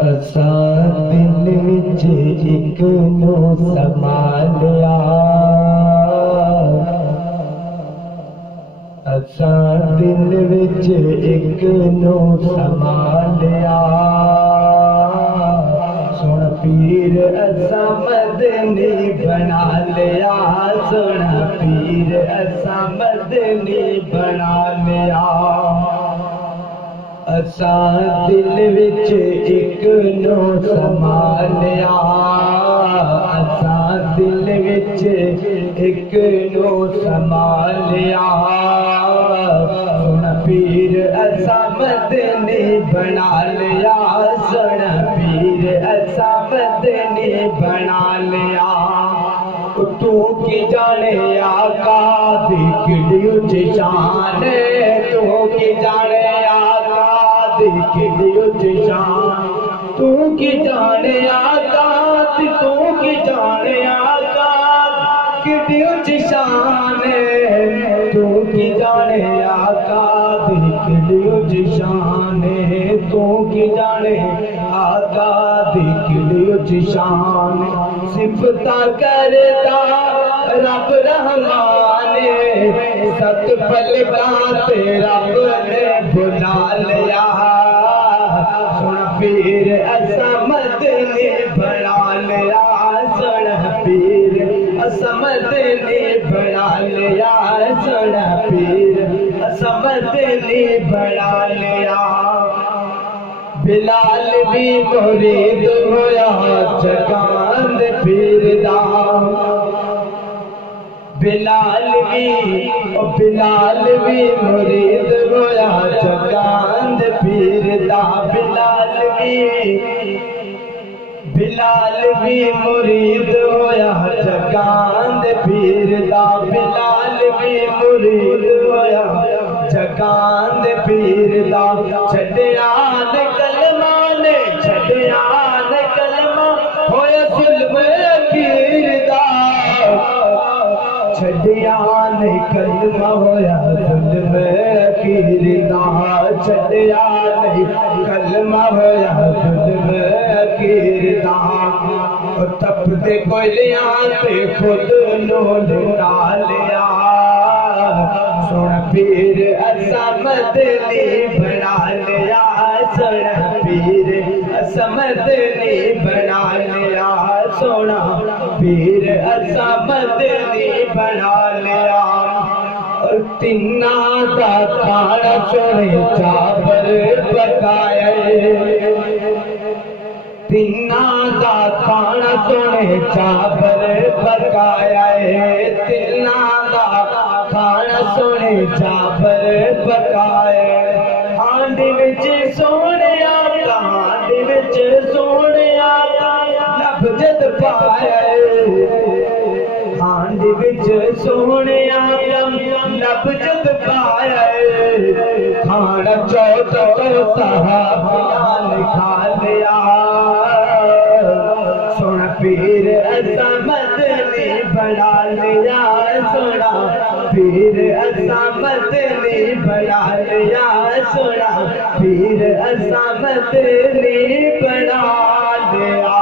असा दिल विच एक नो संभालिया, असा दिल विच एक नो संभालिया। सुन पीर असा मदनी बना लिया, सुन पीर असा मदनी बना लिया। असा दिल विच एक नो संभालिया, असा दिल विच एक नो संभालिया। सुन पीर असा मदनी बना लिया, सुन पीर असा मदनी बना लिया। तू की जाने आका दी किड़ी उच्ची शान, तू की जाने आका दी किड़ी उच्ची शान। तू की जाने आका, तू की जाने आका किड़ी उच्ची शान। तू की जाने आका दी किड़ी उच्ची शान, तू की जाने आका दी किड़ी उच्ची शान। सिफता करता रब रहमान, सत पलका ते रब ने बुला लिया। सुन पीर असा मदनी बना लिया, सुन पीर असा मदनी बना लिया, सुन पीर असा मदनी बना लिया। बिलाल भी मुरीद होया जगांद पीर दा, बिलाल भी मुरीद होया जगांद पीर दा। बिलाल भी मुरीद होया जगांद पीर दा, बिलाल भी मुरीद होया जगांद पीर दा। छड्डिया ने कलमा ने, छड्डिया ने कलमा होया जुल्म अकीर दा। छड्डिया ने कलमा होया जुल्म अकीर दा, छड्डिया ने कलमा होया जुल्म अकीर दा। तपदे कोयलिया ते खुद नो लुटा लिया। सुन पीर असा मदनी बना लिया, सुन पीर असा मदनी बना लिया। सोना पीर असा मदनी बना लिया। और तिन्ना दा खाना सोने चावल पकाए, तिन्ना दा खाना सोने चावल पकाया है, तिन्ना दा खाना सोने चावल पकाए। हांडी विच सोने आका, हांडी विच सोने आका लब जद पाया, हांडी विच सोने आका लब जद पाया। खाना चौथ सहाबिया ने खा लिया। सुन पीर असा मदनी बना लिया, सुना पीर असा मदनी बना लिया, सुना पीर असा मदनी बना लिया।